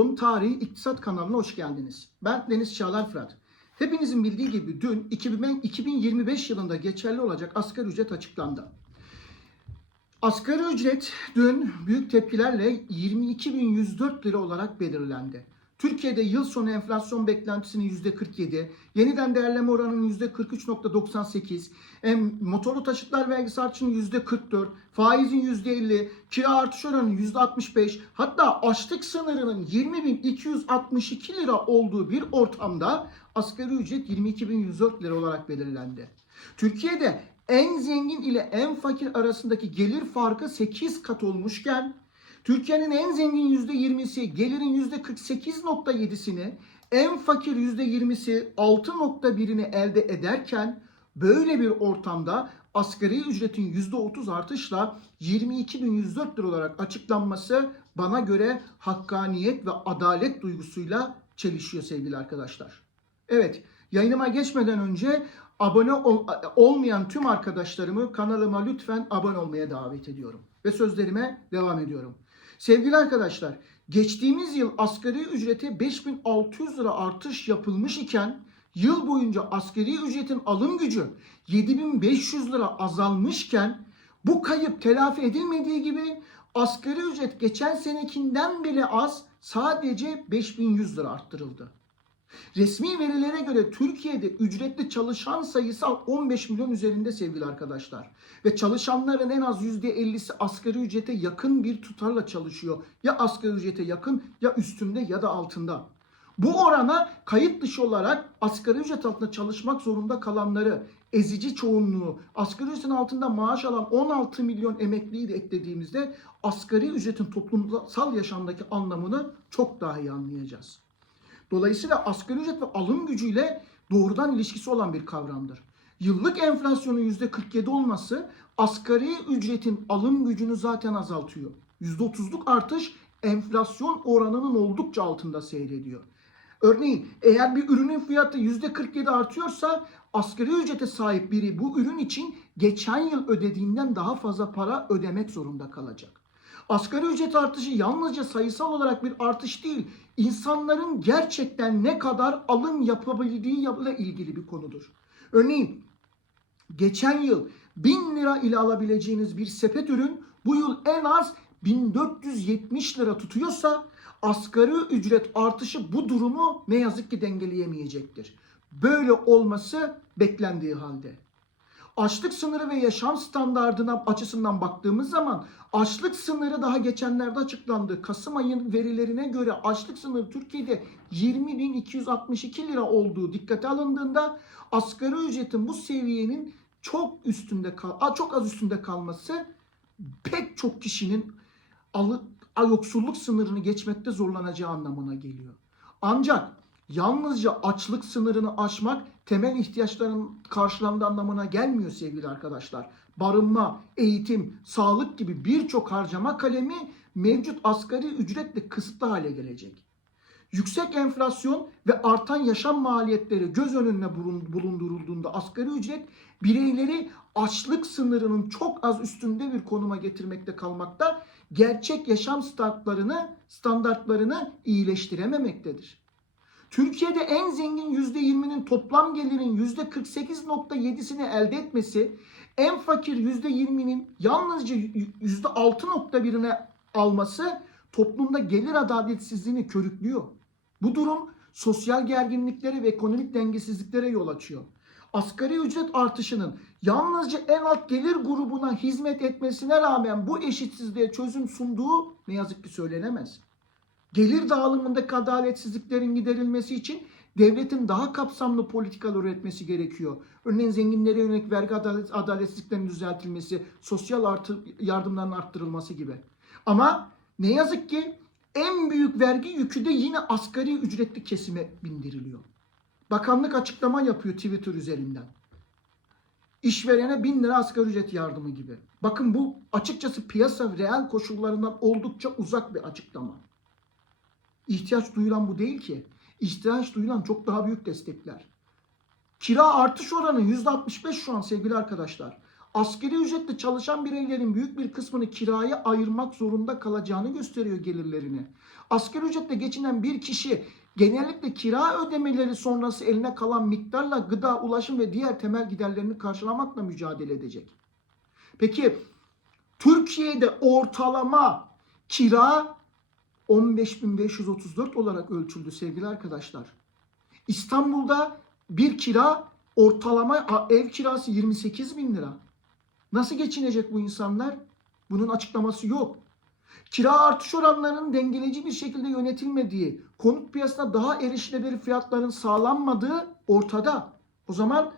Toplum, Tarihi, İktisat kanalına hoş geldiniz. Ben Deniz Çağlar Fırat. Hepinizin bildiği gibi dün 2000 2025 yılında geçerli olacak asgari ücret açıklandı. Asgari ücret dün büyük tepkilerle 22.104 lira olarak belirlendi. Türkiye'de yıl sonu enflasyon beklentisinin %47, yeniden değerleme oranının %43.98, em, motorlu taşıtlar vergisi artışının %44, faizin %50, kira artış oranının %65, hatta açlık sınırının 20.262 lira olduğu bir ortamda asgari ücret 22.104 lira olarak belirlendi. Türkiye'de en zengin ile en fakir arasındaki gelir farkı 8 kat olmuşken Türkiye'nin en zengin %20'si gelirin %48.7'sini, en fakir %20'si 6.1'ini elde ederken böyle bir ortamda asgari ücretin %30 artışla 22.104 lira olarak açıklanması bana göre hakkaniyet ve adalet duygusuyla çelişiyor sevgili arkadaşlar. Evet, yayınıma geçmeden önce abone ol- olmayan tüm arkadaşlarımı kanalıma lütfen abone olmaya davet ediyorum. Ve sözlerime devam ediyorum. Sevgili arkadaşlar, geçtiğimiz yıl asgari ücrete 5600 lira artış yapılmış iken yıl boyunca asgari ücretin alım gücü 7500 lira azalmışken bu kayıp telafi edilmediği gibi asgari ücret geçen senekinden bile az sadece 5100 lira arttırıldı. Resmi verilere göre Türkiye'de ücretli çalışan sayısı 15 milyon üzerinde sevgili arkadaşlar. Ve çalışanların en az %50'si asgari ücrete yakın bir tutarla çalışıyor. Ya asgari ücrete yakın ya üstünde ya da altında. Bu orana kayıt dışı olarak asgari ücret altında çalışmak zorunda kalanları, ezici çoğunluğu, asgari ücretin altında maaş alan 16 milyon emekliyi de eklediğimizde asgari ücretin toplumsal yaşamdaki anlamını çok daha iyi anlayacağız. Dolayısıyla asgari ücret ve alım gücüyle doğrudan ilişkisi olan bir kavramdır. Yıllık enflasyonun %47 olması asgari ücretin alım gücünü zaten azaltıyor. %30'luk artış enflasyon oranının oldukça altında seyrediyor. Örneğin eğer bir ürünün fiyatı %47 artıyorsa asgari ücrete sahip biri bu ürün için geçen yıl ödediğinden daha fazla para ödemek zorunda kalacak. Asgari ücret artışı yalnızca sayısal olarak bir artış değil, insanların gerçekten ne kadar alım yapabildiği ile ilgili bir konudur. Örneğin geçen yıl 1000 lira ile alabileceğiniz bir sepet ürün bu yıl en az 1470 lira tutuyorsa asgari ücret artışı bu durumu ne yazık ki dengeleyemeyecektir. Böyle olması beklendiği halde. Açlık sınırı ve yaşam standartına açısından baktığımız zaman açlık sınırı daha geçenlerde açıklandı. Kasım ayın verilerine göre açlık sınırı Türkiye'de 20.262 lira olduğu dikkate alındığında asgari ücretin bu seviyenin çok üstünde kal çok az üstünde kalması pek çok kişinin alı, yoksulluk sınırını geçmekte zorlanacağı anlamına geliyor. Ancak yalnızca açlık sınırını aşmak temel ihtiyaçların karşılandığı anlamına gelmiyor sevgili arkadaşlar. Barınma, eğitim, sağlık gibi birçok harcama kalemi mevcut asgari ücretle kısıtlı hale gelecek. Yüksek enflasyon ve artan yaşam maliyetleri göz önüne bulundurulduğunda asgari ücret bireyleri açlık sınırının çok az üstünde bir konuma getirmekte kalmakta, gerçek yaşam standartlarını standartlarını iyileştirememektedir. Türkiye'de en zengin %20'nin toplam gelirin %48.7'sini elde etmesi, en fakir %20'nin yalnızca %6.1'ine alması toplumda gelir adaletsizliğini körüklüyor. Bu durum sosyal gerginliklere ve ekonomik dengesizliklere yol açıyor. Asgari ücret artışının yalnızca en alt gelir grubuna hizmet etmesine rağmen bu eşitsizliğe çözüm sunduğu ne yazık ki söylenemez. Gelir dağılımındaki adaletsizliklerin giderilmesi için devletin daha kapsamlı politikalar üretmesi gerekiyor. Örneğin zenginlere yönelik vergi adalet, adaletsizliklerinin düzeltilmesi, sosyal artı, yardımların arttırılması gibi. Ama ne yazık ki en büyük vergi yükü de yine asgari ücretli kesime bindiriliyor. Bakanlık açıklama yapıyor Twitter üzerinden. İşverene 1000 lira asgari ücret yardımı gibi. Bakın bu açıkçası piyasa reel koşullarından oldukça uzak bir açıklama. İhtiyaç duyulan bu değil ki. İhtiyaç duyulan çok daha büyük destekler. Kira artış oranı %65 şu an sevgili arkadaşlar. Asgari ücretle çalışan bireylerin büyük bir kısmını kiraya ayırmak zorunda kalacağını gösteriyor gelirlerini. Asgari ücretle geçinen bir kişi genellikle kira ödemeleri sonrası eline kalan miktarla gıda, ulaşım ve diğer temel giderlerini karşılamakla mücadele edecek. Peki Türkiye'de ortalama kira 15.534 olarak ölçüldü sevgili arkadaşlar. İstanbul'da bir kira ortalama ev kirası 28 bin lira. Nasıl geçinecek bu insanlar? Bunun açıklaması yok. Kira artış oranlarının dengeleyici bir şekilde yönetilmediği, konut piyasasına daha erişilebilir fiyatların sağlanmadığı ortada. O zaman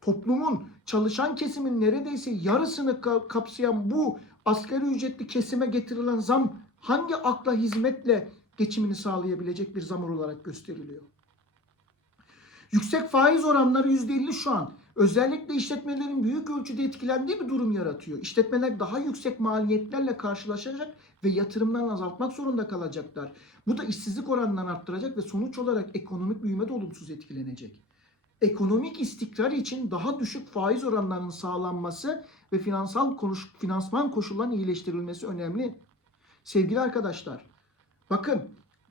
toplumun çalışan kesimin neredeyse yarısını ka- kapsayan bu asgari ücretli kesime getirilen zam hangi akla hizmetle geçimini sağlayabilecek bir zam olarak gösteriliyor? Yüksek faiz oranları %50 şu an. Özellikle işletmelerin büyük ölçüde etkilendiği bir durum yaratıyor. İşletmeler daha yüksek maliyetlerle karşılaşacak ve yatırımlarını azaltmak zorunda kalacaklar. Bu da işsizlik oranlarını arttıracak ve sonuç olarak ekonomik büyüme de olumsuz etkilenecek. Ekonomik istikrar için daha düşük faiz oranlarının sağlanması ve finansal konuş, finansman koşullarının iyileştirilmesi önemli. Sevgili arkadaşlar, bakın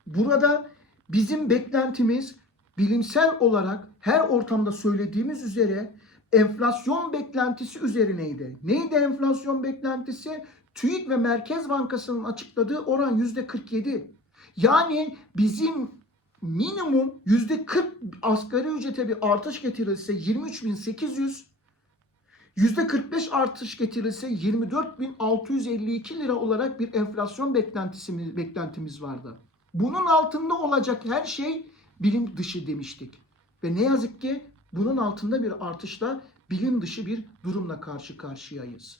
burada bizim beklentimiz bilimsel olarak her ortamda söylediğimiz üzere enflasyon beklentisi üzerineydi. Neydi enflasyon beklentisi? TÜİK ve Merkez Bankası'nın açıkladığı oran yüzde 47. Yani bizim minimum yüzde 40 asgari ücrete bir artış getirilse 23.800 yüzde 45 artış getirilse 24.652 lira olarak bir enflasyon beklentisi beklentimiz vardı. Bunun altında olacak her şey bilim dışı demiştik. Ve ne yazık ki bunun altında bir artışla bilim dışı bir durumla karşı karşıyayız.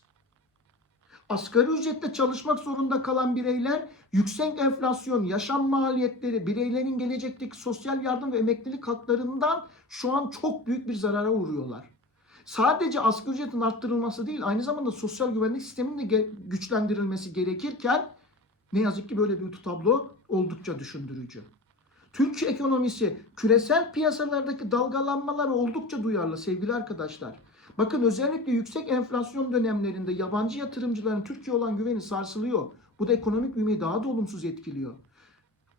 Asgari ücretle çalışmak zorunda kalan bireyler yüksek enflasyon, yaşam maliyetleri, bireylerin gelecekteki sosyal yardım ve emeklilik haklarından şu an çok büyük bir zarara uğruyorlar. Sadece asgari ücretin arttırılması değil, aynı zamanda sosyal güvenlik sisteminin de güçlendirilmesi gerekirken ne yazık ki böyle bir tablo oldukça düşündürücü. Türkiye ekonomisi küresel piyasalardaki dalgalanmalara oldukça duyarlı sevgili arkadaşlar. Bakın özellikle yüksek enflasyon dönemlerinde yabancı yatırımcıların Türkiye olan güveni sarsılıyor. Bu da ekonomik büyümeyi daha da olumsuz etkiliyor.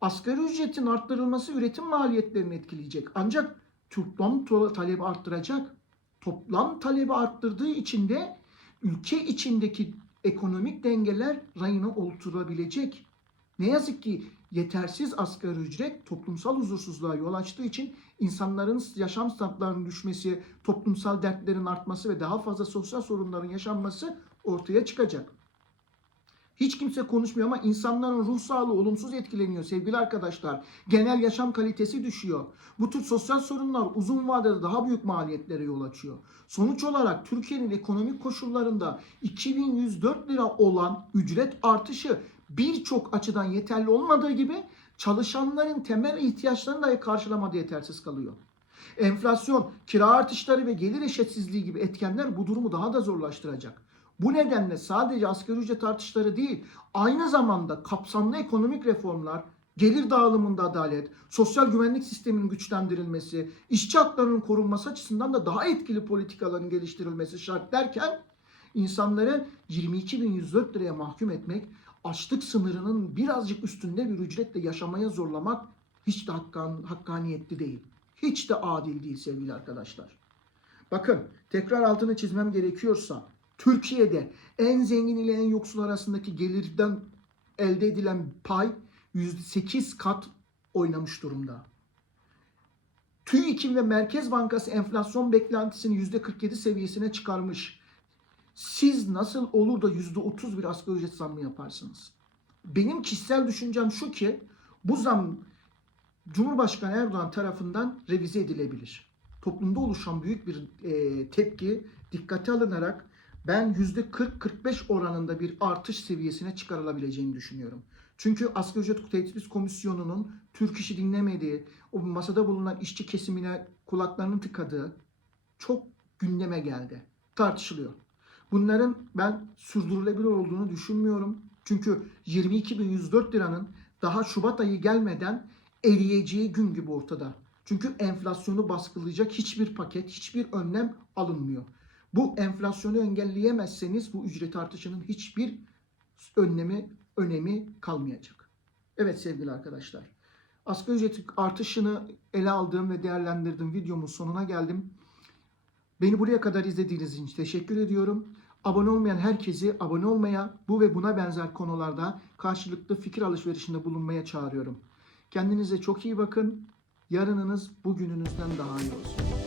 Asgari ücretin arttırılması üretim maliyetlerini etkileyecek. Ancak toplam talebi arttıracak. Toplam talebi arttırdığı için de ülke içindeki ekonomik dengeler rayına oturtabilecek. Ne yazık ki yetersiz asgari ücret toplumsal huzursuzluğa yol açtığı için insanların yaşam standartlarının düşmesi, toplumsal dertlerin artması ve daha fazla sosyal sorunların yaşanması ortaya çıkacak. Hiç kimse konuşmuyor ama insanların ruh sağlığı olumsuz etkileniyor sevgili arkadaşlar. Genel yaşam kalitesi düşüyor. Bu tür sosyal sorunlar uzun vadede daha büyük maliyetlere yol açıyor. Sonuç olarak Türkiye'nin ekonomik koşullarında 2104 lira olan ücret artışı birçok açıdan yeterli olmadığı gibi çalışanların temel ihtiyaçlarını dahi karşılamada yetersiz kalıyor. Enflasyon, kira artışları ve gelir eşitsizliği gibi etkenler bu durumu daha da zorlaştıracak. Bu nedenle sadece asgari ücret artışları değil, aynı zamanda kapsamlı ekonomik reformlar, gelir dağılımında adalet, sosyal güvenlik sisteminin güçlendirilmesi, işçi haklarının korunması açısından da daha etkili politikaların geliştirilmesi şart derken insanları 22.104 liraya mahkum etmek, açlık sınırının birazcık üstünde bir ücretle yaşamaya zorlamak hiç de hakkan, hakkaniyetli değil. Hiç de adil değil sevgili arkadaşlar. Bakın tekrar altını çizmem gerekiyorsa Türkiye'de en zengin ile en yoksul arasındaki gelirden elde edilen pay %8 kat oynamış durumda. TÜİK'in ve Merkez Bankası enflasyon beklentisini %47 seviyesine çıkarmış. Siz nasıl olur da %30 bir asgari ücret zammı yaparsınız? Benim kişisel düşüncem şu ki bu zam Cumhurbaşkanı Erdoğan tarafından revize edilebilir. Toplumda oluşan büyük bir e, tepki dikkate alınarak ben %40-45 oranında bir artış seviyesine çıkarılabileceğini düşünüyorum. Çünkü Asgari Ücret Tespit Komisyonu'nun Türk işi dinlemediği, o masada bulunan işçi kesimine kulaklarını tıkadığı çok gündeme geldi. Tartışılıyor. Bunların ben sürdürülebilir olduğunu düşünmüyorum. Çünkü 22.104 liranın daha Şubat ayı gelmeden eriyeceği gün gibi ortada. Çünkü enflasyonu baskılayacak hiçbir paket, hiçbir önlem alınmıyor. Bu enflasyonu engelleyemezseniz bu ücret artışının hiçbir önlemi, önemi kalmayacak. Evet sevgili arkadaşlar. Asgari ücret artışını ele aldığım ve değerlendirdiğim videomun sonuna geldim. Beni buraya kadar izlediğiniz için teşekkür ediyorum. Abone olmayan herkesi abone olmaya, bu ve buna benzer konularda karşılıklı fikir alışverişinde bulunmaya çağırıyorum. Kendinize çok iyi bakın. Yarınınız bugününüzden daha iyi olsun.